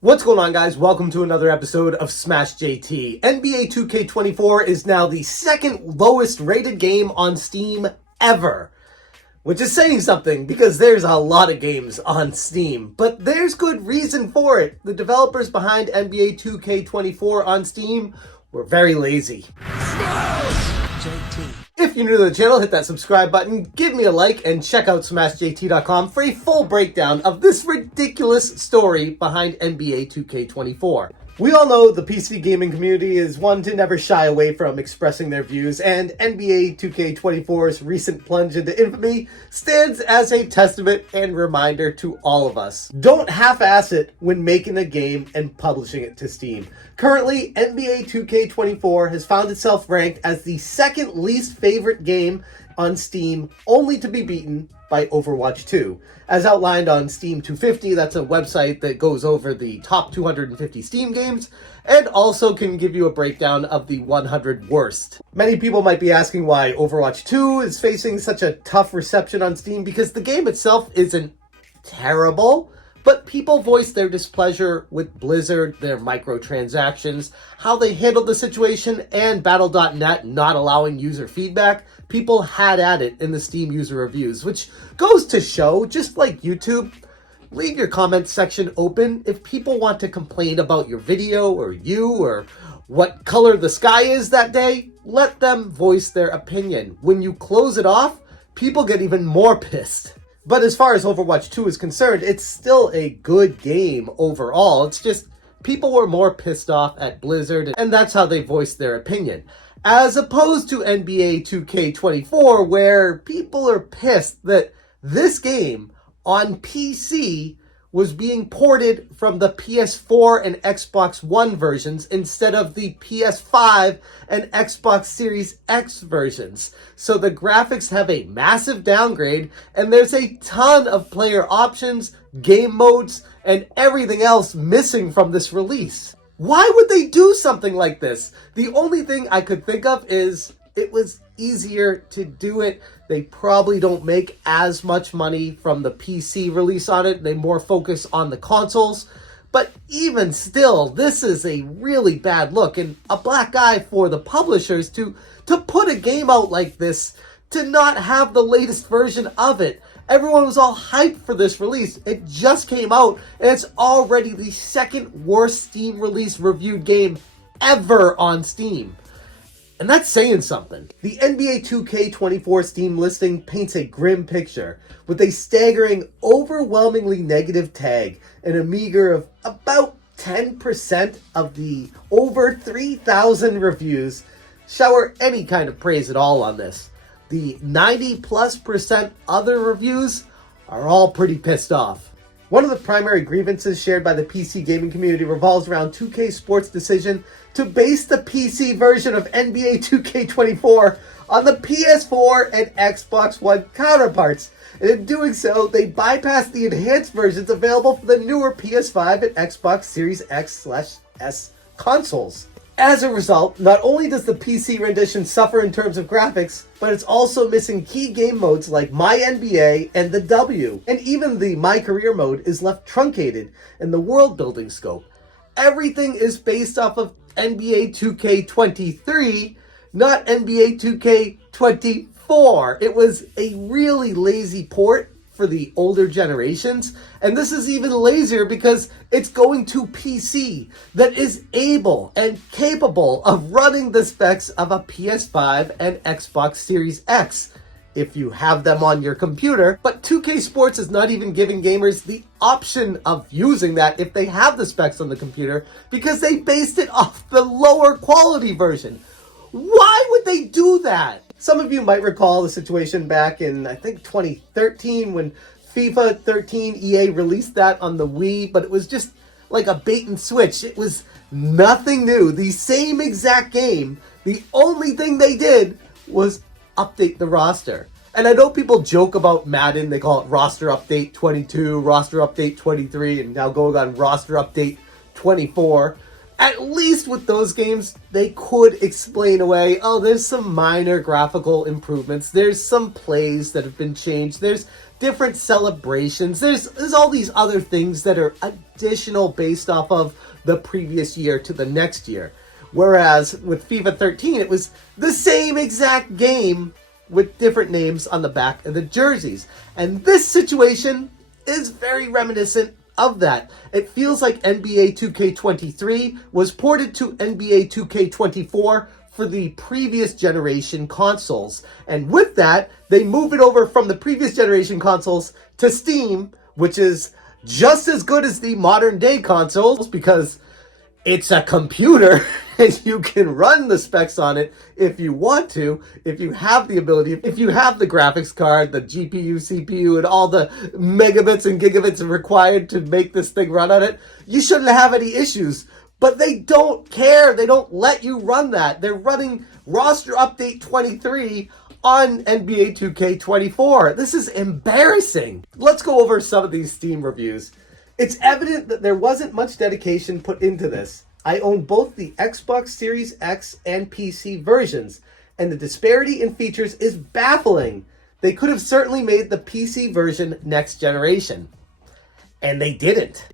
What's going on, guys? Welcome to another episode of Smash JT. NBA 2K24 is now the second lowest rated game on Steam ever, which is saying something because there's a lot of games on Steam, but there's good reason for it. The developers behind NBA 2K24 on Steam were very lazy. JT. If you're new to the channel, hit that subscribe button, give me a like, and check out SmashJT.com for a full breakdown of this ridiculous story behind NBA 2K24. We all know the PC gaming community is one to never shy away from expressing their views, and NBA 2K24's recent plunge into infamy stands as a testament and reminder to all of us. Don't half-ass it when making a game and publishing it to Steam. Currently, NBA 2K24 has found itself ranked as the second least favorite game on Steam, only to be beaten by Overwatch 2. As outlined on Steam 250, that's a website that goes over the top 250 Steam games, and also can give you a breakdown of the 100 worst. Many people might be asking why Overwatch 2 is facing such a tough reception on Steam, because the game itself isn't terrible, but people voiced their displeasure with Blizzard, their microtransactions, how they handled the situation, and Battle.net not allowing user feedback. People had at it in the Steam user reviews, which goes to show, just like YouTube, leave your comments section open. If people want to complain about your video or you or what color the sky is that day, let them voice their opinion. When you close it off, people get even more pissed. But as far as Overwatch 2 is concerned, it's still a good game overall. It's just people were more pissed off at Blizzard, and that's how they voiced their opinion. As opposed to NBA 2K24, where people are pissed that this game on PC was being ported from the PS4 and Xbox One versions instead of the PS5 and Xbox Series X versions. So the graphics have a massive downgrade, and there's a ton of player options, game modes, and everything else missing from this release. Why would they do something like this? The only thing I could think of is it was easier to do it. They probably don't make as much money from the PC release on it. They more focus on the consoles. But even still, this is a really bad look and a black eye for the publishers to put a game out like this, to not have the latest version of it. Everyone was all hyped for this release. It just came out, and it's already the second worst Steam release reviewed game ever on Steam. And that's saying something. The NBA 2K24 Steam listing paints a grim picture, with a staggering, overwhelmingly negative tag and a meager of about 10% of the over 3,000 reviews shower any kind of praise at all on this. The 90+% other reviews are all pretty pissed off. One of the primary grievances shared by the PC gaming community revolves around 2K Sports' decision to base the PC version of NBA 2K24 on the PS4 and Xbox One counterparts. And in doing so, they bypassed the enhanced versions available for the newer PS5 and Xbox Series X/S consoles. As a result, not only does the PC rendition suffer in terms of graphics, but it's also missing key game modes like MyNBA and The W. And even the MyCareer mode is left truncated in the world building scope. Everything is based off of NBA 2K23, not NBA 2K24. It was a really lazy port for the older generations, and this is even lazier because it's going to PC that is able and capable of running the specs of a PS5 and Xbox Series X if you have them on your computer. But 2K Sports is not even giving gamers the option of using that if they have the specs on the computer, because they based it off the lower quality version. Why would they do that? Some of you might recall the situation back in, I think, 2013 when FIFA 13 EA released that on the Wii, but it was just like a bait and switch. It was nothing new. The same exact game. The only thing they did was update the roster. And I know people joke about Madden. They call it roster update 22, roster update 23, and now going on roster update 24. At least with those games, they could explain away, oh, there's some minor graphical improvements, there's some plays that have been changed, there's different celebrations, there's all these other things that are additional based off of the previous year to the next year. Whereas with FIFA 13, it was the same exact game with different names on the back of the jerseys. And this situation is very reminiscent of that. It feels like NBA 2K23 was ported to NBA 2K24 for the previous generation consoles. And with that, they move it over from the previous generation consoles to Steam, which is just as good as the modern day consoles because it's a computer and you can run the specs on it if you want to, if you have the ability, if you have the graphics card, the GPU, CPU, and all the megabits and gigabits required to make this thing run on it, you shouldn't have any issues. But they don't care. They don't let you run that. They're running roster update 23 on NBA 2K24. This is embarrassing. Let's go over some of these Steam reviews. It's evident that there wasn't much dedication put into this. I own both the Xbox Series X and PC versions, and the disparity in features is baffling. They could have certainly made the PC version next generation. And they didn't.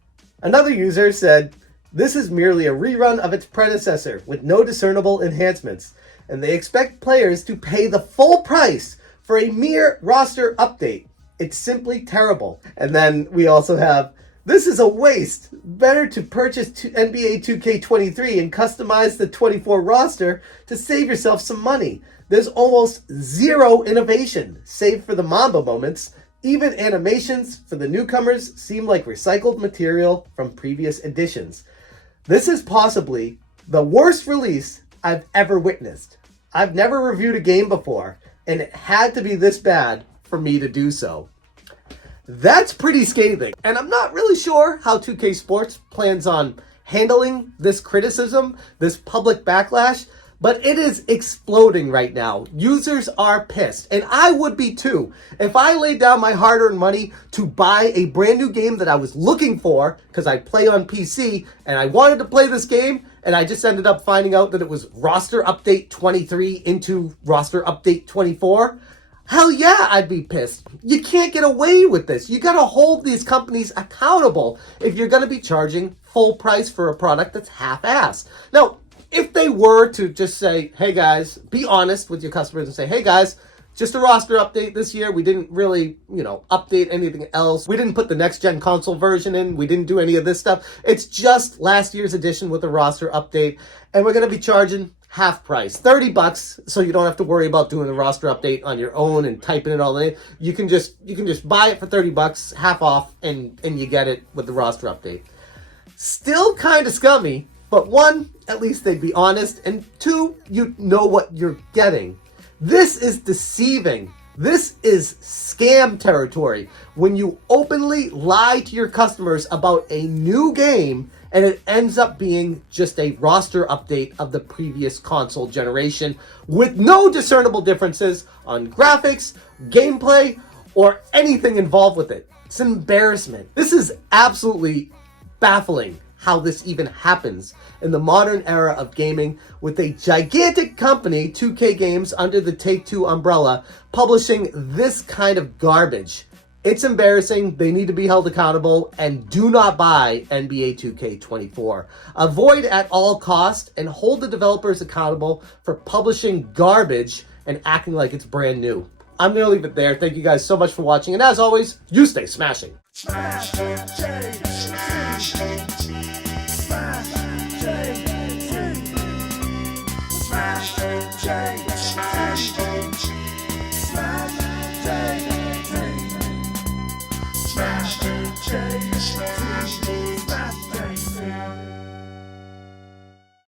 Another user said, this is merely a rerun of its predecessor with no discernible enhancements, and they expect players to pay the full price for a mere roster update. It's simply terrible. And then we also have, this is a waste. Better to purchase NBA 2K23 and customize the 24 roster to save yourself some money. There's almost zero innovation, save for the Mamba moments. Even animations for the newcomers seem like recycled material from previous editions. This is possibly the worst release I've ever witnessed. I've never reviewed a game before, and it had to be this bad for me to do so. That's pretty scathing, and I'm not really sure how 2K Sports plans on handling this criticism, this public backlash, but it is exploding right now. Users are pissed, and I would be too. If I laid down my hard-earned money to buy a brand new game that I was looking for, because I play on PC, and I wanted to play this game, and I just ended up finding out that it was roster update 23 into roster update 24, hell yeah, I'd be pissed. You can't get away with this. You gotta hold these companies accountable if you're gonna be charging full price for a product that's half-assed. Now, if they were to just say, hey guys, be honest with your customers and say, hey guys, just a roster update this year. We didn't really, update anything else. We didn't put the next gen console version in. We didn't do any of this stuff. It's just last year's edition with a roster update. And we're gonna be charging half price, $30, so you don't have to worry about doing the roster update on your own and typing it all in. You can just buy it for $30, half off, and you get it with the roster update. Still kind of scummy, but one, at least they'd be honest, and two, you know what you're getting. This is deceiving. This is scam territory when you openly lie to your customers about a new game and it ends up being just a roster update of the previous console generation with no discernible differences on graphics, gameplay, or anything involved with it. It's an embarrassment. This is absolutely baffling how this even happens in the modern era of gaming with a gigantic company, 2K Games, under the Take-Two umbrella, publishing this kind of garbage. It's embarrassing. They need to be held accountable, and do not buy NBA 2K24. Avoid at all cost and hold the developers accountable for publishing garbage and acting like it's brand new. I'm going to leave it there. Thank you guys so much for watching, and as always, you stay smashing. Smash, Smash,